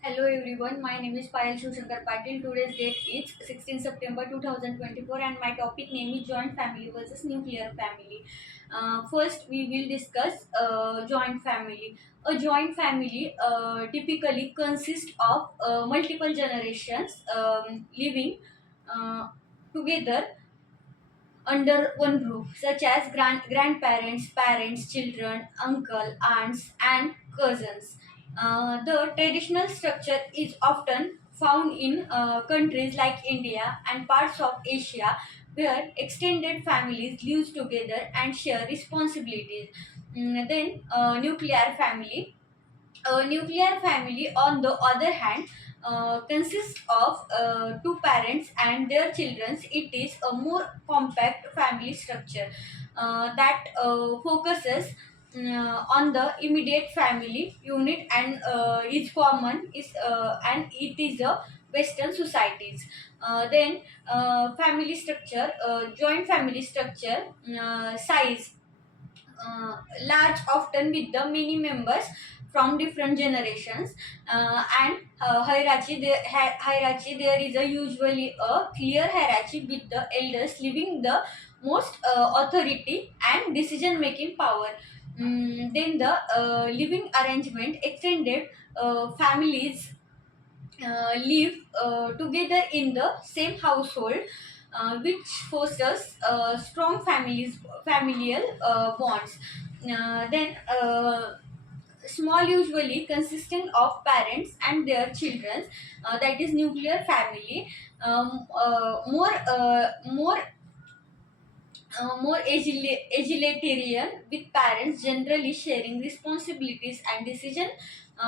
Hello everyone, my name is Payal Shivshankar Patil. Today's date is 16 September 2024 and my topic name is joint family versus nuclear family. First, we will discuss joint family. A joint family typically consists of multiple generations living uh, together under one roof, such as grandparents, parents, children, uncle, aunts, and cousins. The traditional structure is often found in countries like India and parts of Asia, where extended families live together and share responsibilities. Then, nuclear family. A nuclear family, on the other hand, consists of two parents and their children. It is a more compact family structure that focuses on the immediate family unit and is common is and it is a Western societies. Then, family structure, joint family structure, size large, often with the many members from different generations, and hierarchy. There is a usually a clear hierarchy with the elders leaving the most authority and decision making power. Then the living arrangement, extended families live together in the same household, which fosters strong familial bonds. Then, small, usually consisting of parents and their children, that is nuclear family. More egalitarian, with parents generally sharing responsibilities and decision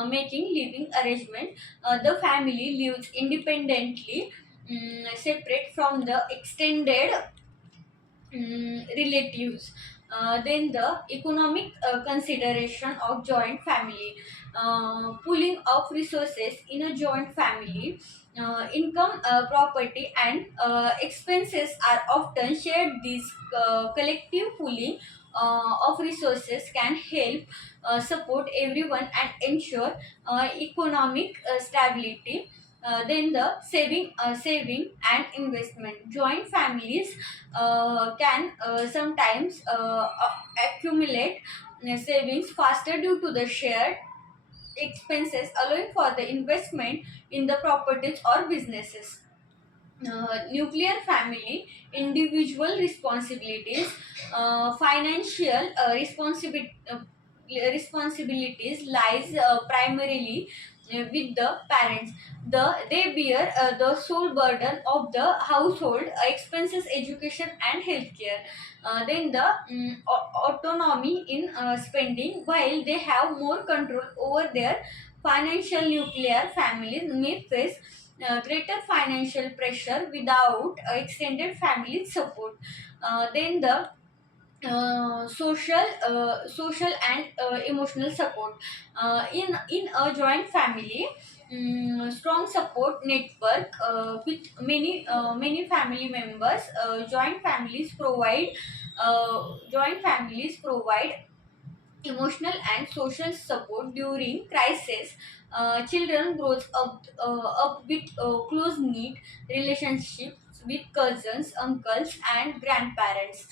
making living arrangement. The family lives independently, separate from the extended relatives. Then the economic consideration of joint family, pooling of resources in a joint family, income, property, and expenses are often shared. This collective pooling of resources can help support everyone and ensure economic stability. Then the saving and investment. Joint families can sometimes accumulate savings faster due to the shared expenses, allowing for the investment in the properties or businesses. Nuclear family, individual responsibilities, financial responsibilities lies primarily with the parents. They bear the sole burden of the household expenses, education, and healthcare. Then the autonomy in spending, while they have more control over their financial. Nuclear families may face greater financial pressure without extended family support. Then the social and emotional support. In a joint family, strong support network with many family members. Joint families provide emotional and social support during crisis. Children grows up with close knit relationships with cousins, uncles, and grandparents.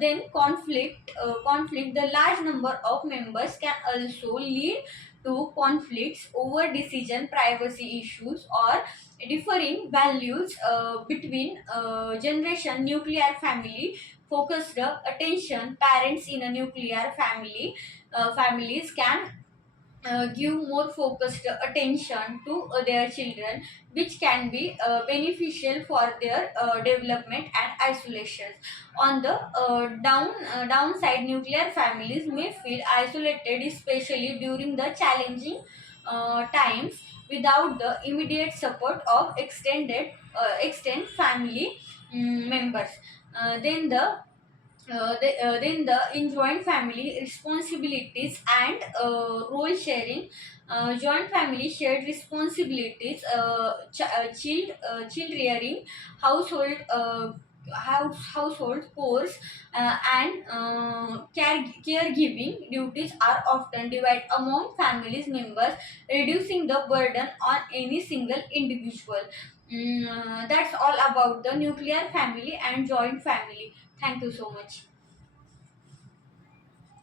Then conflict. The large number of members can also lead to conflicts over decision, privacy issues, or differing values between generation. Nuclear family focused attention. Parents in a nuclear families can give more focused attention to their children, which can be beneficial for their development and isolation. On the downside, nuclear families may feel isolated, especially during the challenging times, without the immediate support of extended family members. Then the in joint family responsibilities and role sharing. Joint family shared responsibilities, child rearing, household household chores and caregiving duties are often divided among families members, reducing the burden on any single individual. That's all about the nuclear family and joint family. Thank you so much.